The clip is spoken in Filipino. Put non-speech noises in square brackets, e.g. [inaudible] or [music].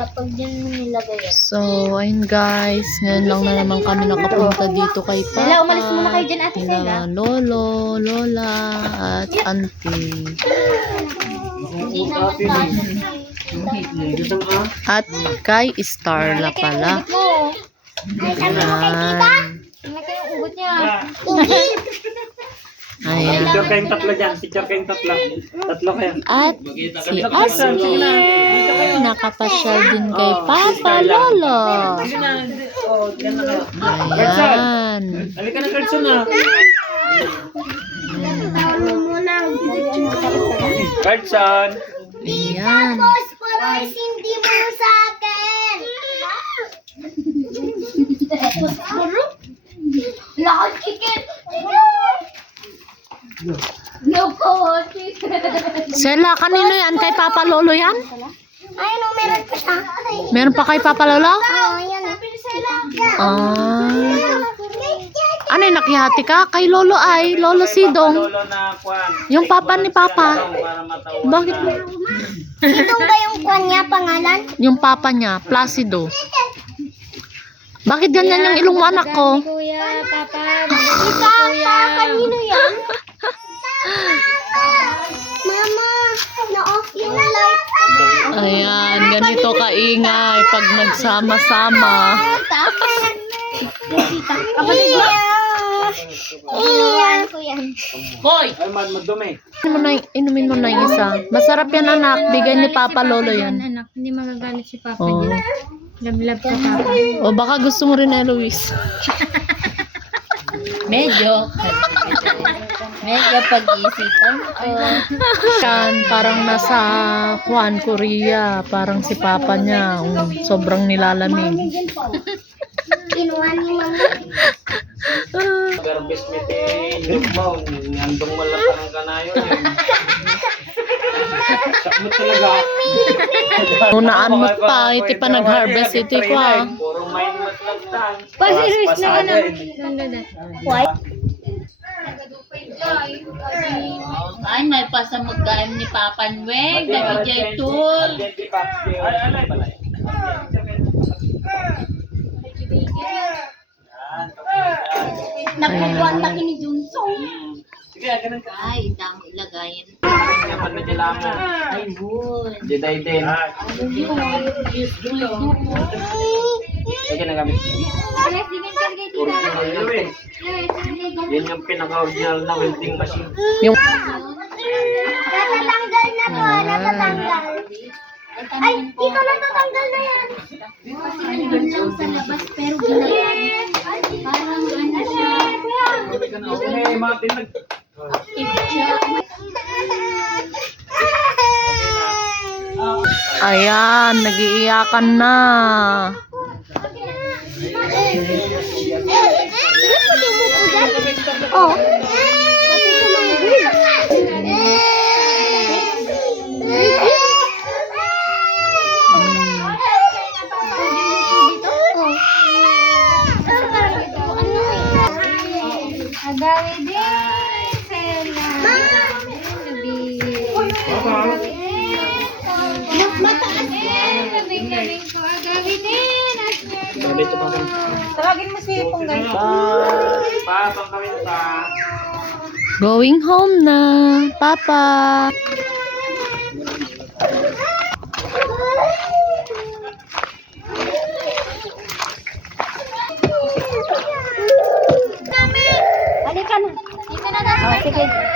Pag dyan mo nilagay yan. So, ayun guys. Ngayon lang na naman kami nakapunta dito kay Papa. Sela, umalis muna kayo dyan, Ate Sela. Lolo, Lola, at Auntie. At kay Starla pala. mo. Ayan. Ano kayo ugot niya? Ayan. Picture kayong tatlo dyan. Picture kayong tatlo. Tatlo kayo. At si Oscar. Nakapasyal din kay Papa Lolo. Oh. Ayan. Halika na, Carson na. Carson. Ayan. Palays hindi mo sa akin. [laughs] Lakad chicken. No po. Sela, kanino yan? Kay Papa Lolo yan? Ay, no, meron pa siya. Meron pa kay Papa Lolo? Oh, yan. Ah. Ano yung nakihati ka? Kay Lolo ay, Lolo Sidong. Lolo na kwan. Yung papa ni Papa. Para matawa. Bakit mo? Sinong ba yung kwan niya, pangalan? Yung papa niya, Placido. Bakit ganyan yung ilong mo anak ko? Kuya, Papa. Si Papa, kanino yan? Kaingay pag nagsama-sama. Kapatid mo? Iyan ko yan. Hoy! Ay, madumi. Inumin mo na, inumin mo na yung isa. Masarap yan anak, bigay ni Papa Lolo yan. Anak, hindi magagalit si Papa Oh. dyan. Love-love ka, Papa. O baka gusto mo rin Eloise. [laughs] Medyo. Medyo pag-iisipan ko. Yan, parang nasa Juan, Korea. Parang si Papa niya, um, sobrang nilalamig. Kinuha ni Mama. Garbis meeting. Yung mo, nandong malata ng kanayo. Sakmo talaga. Unaan mo pa, iti pa nag-harvest iti ko ah. Puro mind matlagtan. Pasiris na ka na. Pasada, eh. Nandun Ay, may pasamagayam ni Papa Nweng, David J. Tool. Ay. Napupuan na kini Junsong. Sige, ganun ka. Ay, damo ilagayin. Kapag na kailangan. Ay, boy. Jeday din. Sige na gamit. Original yun eh. Yan yung pinaka-original na welding machine. Yung Natatanggal na to, natatanggal. Ay, dito natatanggal na yan. Nandun lang sa labas, pero ginawa. Parang ano siya. Okay, mga tinag. Ayan, nagiiyakan na. Oh. Agawi din. Sela. Mataas. Galing-galing ko. Agawi din. Dito pa kami. Tawagin mo si Punggay. Bye! Pa, pang kami pa. Going home na, Papa. Halika na. Halika na. Oh, sige.